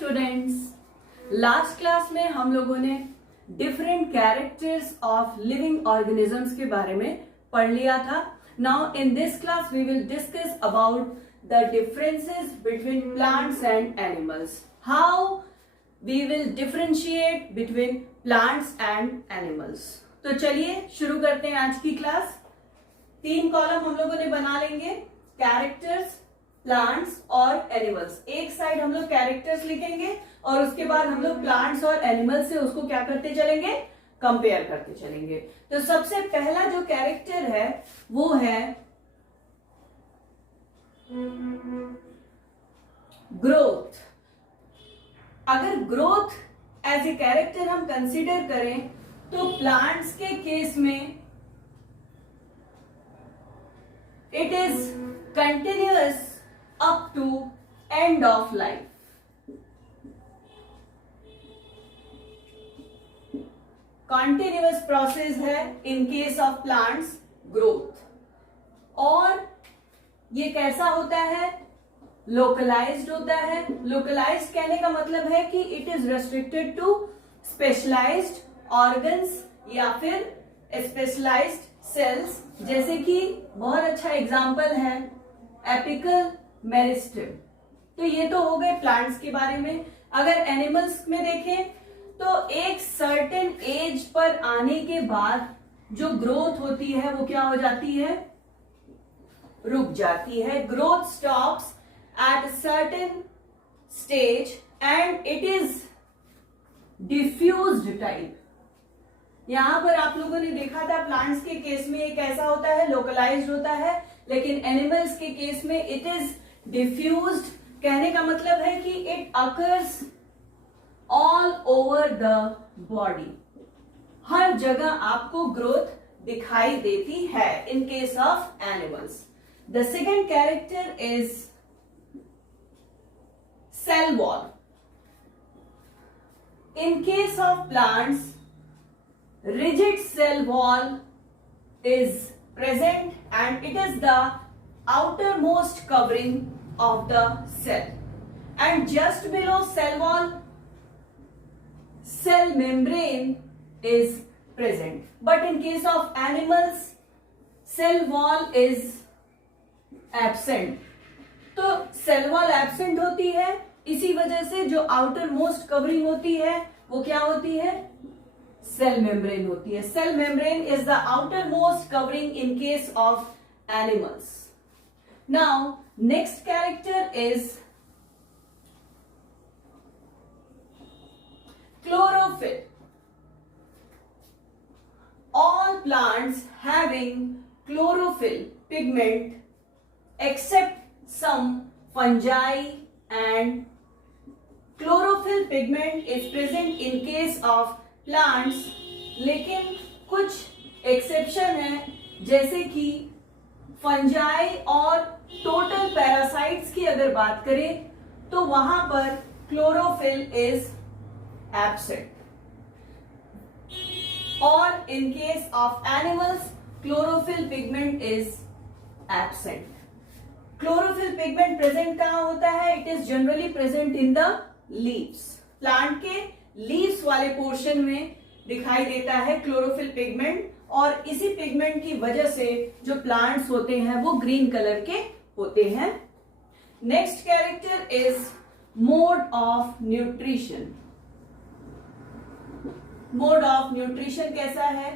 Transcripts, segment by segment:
Students, last class में हम लोगों ने different characters of living organisms के बारे में पढ़ लिया था. Now in this class we will discuss about the differences between plants and animals. How we will differentiate between plants and animals. तो चलिए शुरू करते हैं आज की क्लास. 3 कॉलम हम लोगों ने बना लेंगे, कैरेक्टर्स, प्लांट्स और एनिमल्स. एक साइड हम लोग कैरेक्टर्स लिखेंगे और उसके बाद हम लोग प्लांट्स और एनिमल्स से उसको क्या करते चलेंगे, कंपेयर करते चलेंगे. तो सबसे पहला जो कैरेक्टर है वो है ग्रोथ. अगर ग्रोथ एज ए कैरेक्टर हम कंसीडर करें तो प्लांट्स के केस में it is continuous up to end of life. Continuous process है in case of plants growth. और ये कैसा होता है, localized होता है. localized कहने का मतलब है कि it is restricted to specialized organs या फिर specialized cells. जैसे कि बहुत अच्छा एग्जाम्पल है एपिकल मेरिस्टेम. तो ये तो हो गए प्लांट्स के बारे में. अगर एनिमल्स में देखें तो एक सर्टेन एज पर आने के बाद जो ग्रोथ होती है वो क्या हो जाती है, रुक जाती है. Growth stops at a certain stage and it is diffused type. यहां पर आप लोगों ने देखा था प्लांट्स के केस में ये कैसा होता है, लोकलाइज्ड होता है. लेकिन एनिमल्स के केस में इट इज डिफ्यूज्ड. कहने का मतलब है कि it occurs all over the body. हर जगह आपको ग्रोथ दिखाई देती है in case of animals. The second character is cell wall. In case of plants rigid cell wall is present and it is the outermost covering of the cell, and just below cell wall cell membrane is present. But in case of animals cell wall is absent. तो cell wall absent होती है, इसी वजह से जो outermost covering होती है वो क्या होती है, सेल मेम्ब्रेन होती है. Cell membrane is the outermost covering in case of animals. Now next character is chlorophyll. All plants having chlorophyll pigment except some fungi and chlorophyll pigment is present in case of plants. लेकिन कुछ exception है, जैसे कि fungi और total parasites की अगर बात करें तो वहां पर क्लोरोफिल इज एब्सेंट. और in case of animals chlorophyll pigment is absent. Chlorophyll pigment present कहां होता है, it is generally present in the leaves. Plant के लीव्स वाले पोर्शन में दिखाई देता है क्लोरोफिल पिगमेंट, और इसी पिगमेंट की वजह से जो प्लांट्स होते हैं वो ग्रीन कलर के होते हैं. Next character is mode of nutrition. Mode of nutrition कैसा है,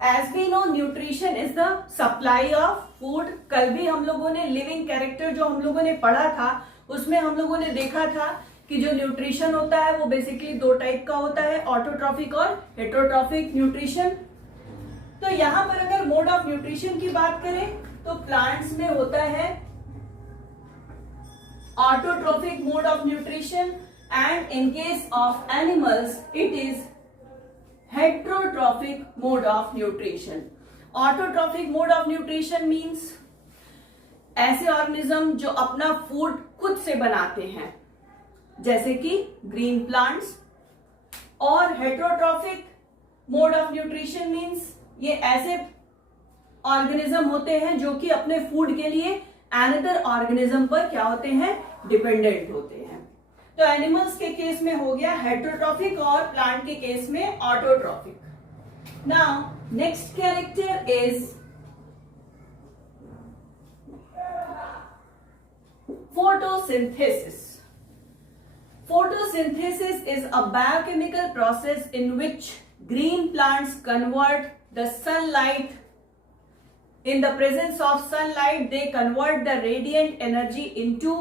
as we know nutrition is the supply of food. कल भी हम लोगों ने लिविंग कैरेक्टर जो हम लोगों ने पढ़ा था उसमें हम लोगों ने देखा था कि जो न्यूट्रिशन होता है वो बेसिकली 2 टाइप का होता है, ऑटोट्रॉफिक और हेटेरोट्रॉफिक न्यूट्रिशन. तो यहां पर अगर मोड ऑफ न्यूट्रिशन की बात करें तो प्लांट्स में होता है autotrophic mode of nutrition, and in case of animals it is heterotrophic mode of nutrition. Autotrophic mode of nutrition means ऐसे ऑर्गेनिज्म जो अपना फूड खुद से बनाते हैं, जैसे कि ग्रीन प्लांट्स. और heterotrophic mode of nutrition means ये ऐसे ऑर्गेनिज्म होते हैं जो कि अपने फूड के लिए अनदर ऑर्गेनिज्म पर क्या होते हैं, डिपेंडेंट होते हैं। तो एनिमल्स के केस में हो गया हेटेरोट्रॉफिक और प्लांट के केस में autotrophic. Now next character is photosynthesis. Photosynthesis is a biochemical process in which green plants convert the sunlight. In the presence of sunlight, they convert the radiant energy into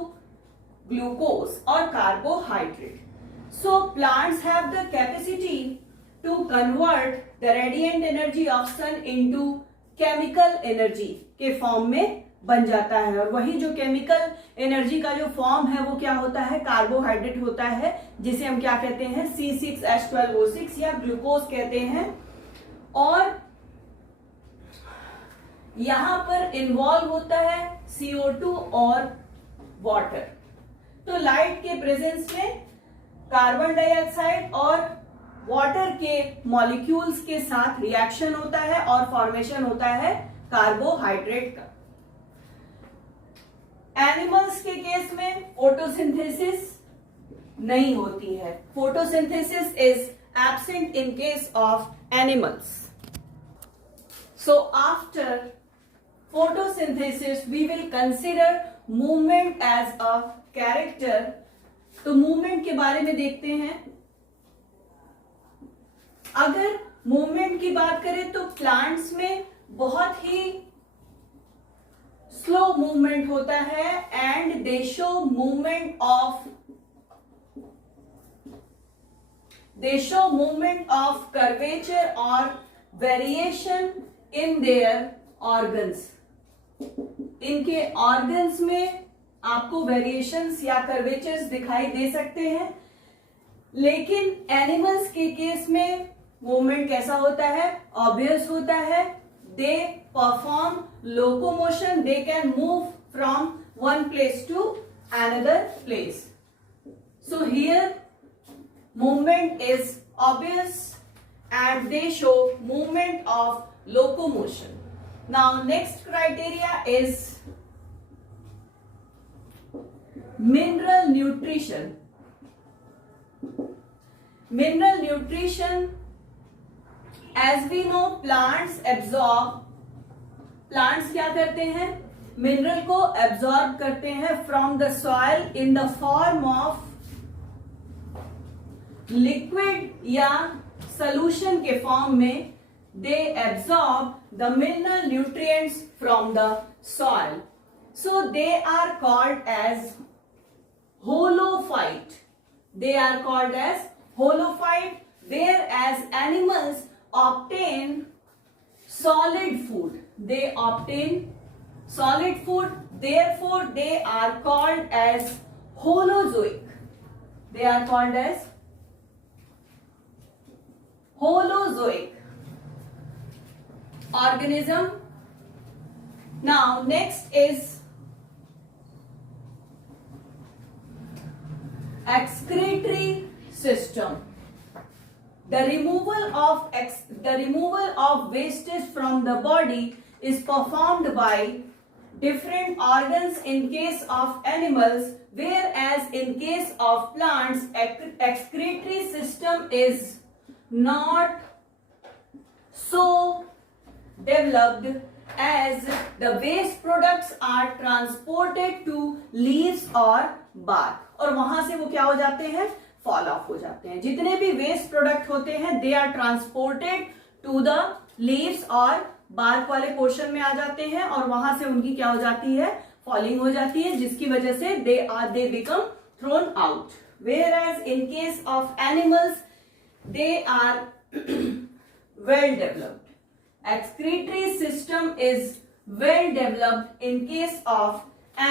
glucose or carbohydrate. So plants have the capacity to convert the radiant energy of sun into chemical energy के फॉर्म में बन जाता है। और वही जो chemical energy का जो फॉर्म है वो क्या होता है, कार्बोहाइड्रेट होता है, जिसे हम क्या कहते हैं, C6H12O6 या ग्लूकोज कहते हैं। और यहां पर इन्वॉल्व होता है CO2 और वाटर। तो लाइट के प्रेजेंस में कार्बन डाइऑक्साइड और वाटर के मॉलिक्यूल्स के साथ रिएक्शन होता है और फॉर्मेशन होता है कार्बोहाइड्रेट का। एनिमल्स के केस में फोटोसिंथेसिस नहीं होती है। Photosynthesis is absent in case of animals. So after photosynthesis we will consider movement as a character. तो मूवमेंट के बारे में देखते हैं। अगर मूवमेंट की बात करें तो प्लांट्स में बहुत ही स्लो मूवमेंट होता है and they show movement of curvature और वेरिएशन इन देयर ऑर्गन्स। इनके ऑर्गन्स में आपको वेरिएशंस या कर्वेचर्स दिखाई दे सकते हैं। लेकिन एनिमल्स के केस में मूवमेंट कैसा होता है, ऑब्वियस होता है। दे perform locomotion, they can move from one place to another place. So here movement is obvious and they show movement of locomotion. Now next criteria is mineral nutrition. Mineral nutrition, as we know, plants क्या करते हैं, mineral को absorb करते हैं from the soil in the form of liquid या solution के फॉर्म में। They absorb the mineral nutrients from the soil. So they are called as holophyte. They are called as holophyte, where as animals obtain solid food. They obtain solid food, therefore they are called as holozoic. They are called as holozoic organism. Now next is excretory system. The removal of wastage from the body is performed by different organs in case of animals, whereas in case of plants, excretory system is not so developed as the waste products are transported to leaves or bark. और वहां से वो क्या हो जाते हैं, fall of हो जाते हैं। जितने भी वेस्ट प्रोडक्ट होते हैं they are transported to the leaves और बार्क वाले पोर्शन में आ जाते हैं और वहां से उनकी क्या हो जाती है, फॉलिंग हो जाती है, जिसकी वजह से they become thrown out. Whereas in case of animals they are well developed. Excretory system is well developed in case of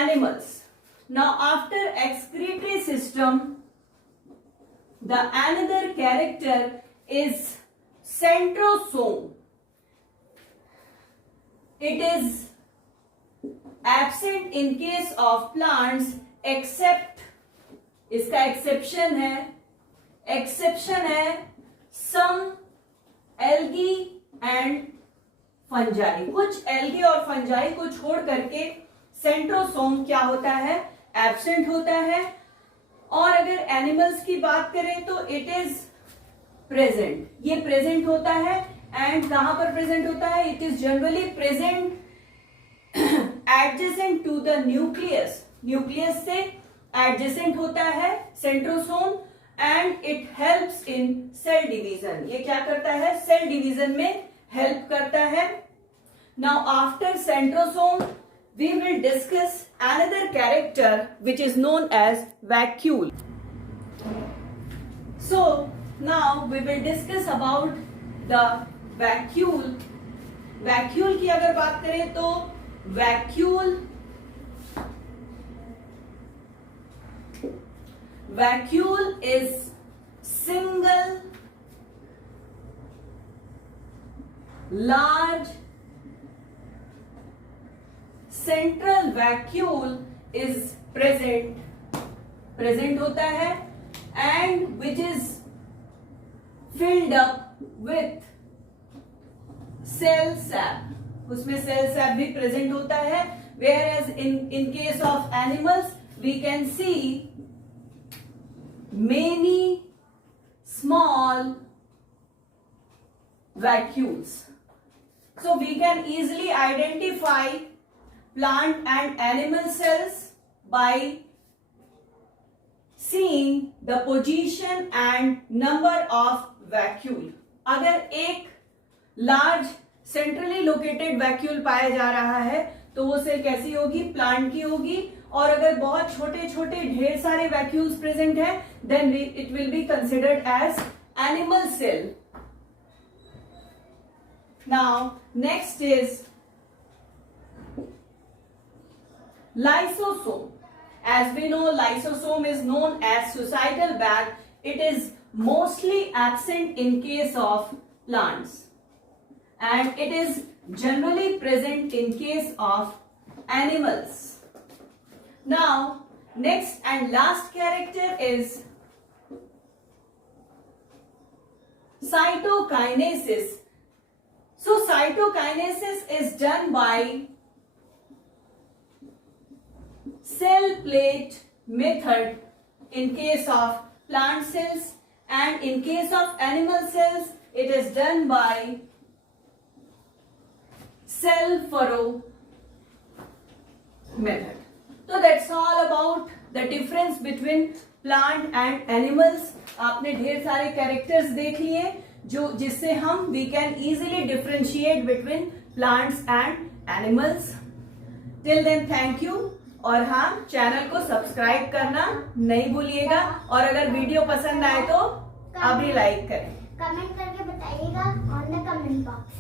animals. Now after excretory system, the another character is centrosome. It is absent in case of plants except, इसका exception है some algae and fungi. कुछ algae और fungi को छोड़ करके centrosome क्या होता है, एब्सेंट होता है। और अगर एनिमल्स की बात करें तो इट इज प्रेजेंट, ये प्रेजेंट होता है। एंड कहां पर प्रेजेंट होता है, it is generally present adjacent to the nucleus, nucleus से एडजेसेंट होता है centrosome. And it helps in cell division, ये क्या करता है, सेल डिवीजन में हेल्प करता है। Now after centrosome we will discuss another character which is known as vacuole. So now we will discuss about the vacuole. Vacuole की अगर बात करें तो vacuole is single large central vacuole is present होता है and which is filled up with cell sap, उसमें cell sap भी present होता है। whereas in case of animals we can see many small vacuoles, so we can easily identify plant and animal cells by seeing the position and number of vacuole. अगर एक large centrally located vacuole पाया जा रहा है तो वो cell कैसी होगी, प्लांट की होगी। और अगर बहुत छोटे छोटे ढेर सारे वैक्यूल्स प्रेजेंट है then it will be considered as animal cell. Now next is lysosome. As we know, lysosome is known as suicidal bag. It is mostly absent in case of plants and it is generally present in case of animals. Now next and last character is cytokinesis. So cytokinesis is done by cell plate method in case of plant cells and in case of animal cells it is done by cell furrow method. So that's all about the difference between plant and animals. आपने ढेर सारे characters देख लिए जो जिससे हम we can easily differentiate between plants and animals. Till then thank you. और हाँ, चैनल को सब्सक्राइब करना नहीं भूलिएगा और अगर वीडियो पसंद आए तो आप भी लाइक करें, कमेंट करके बताइएगा ऑन द कमेंट बॉक्स।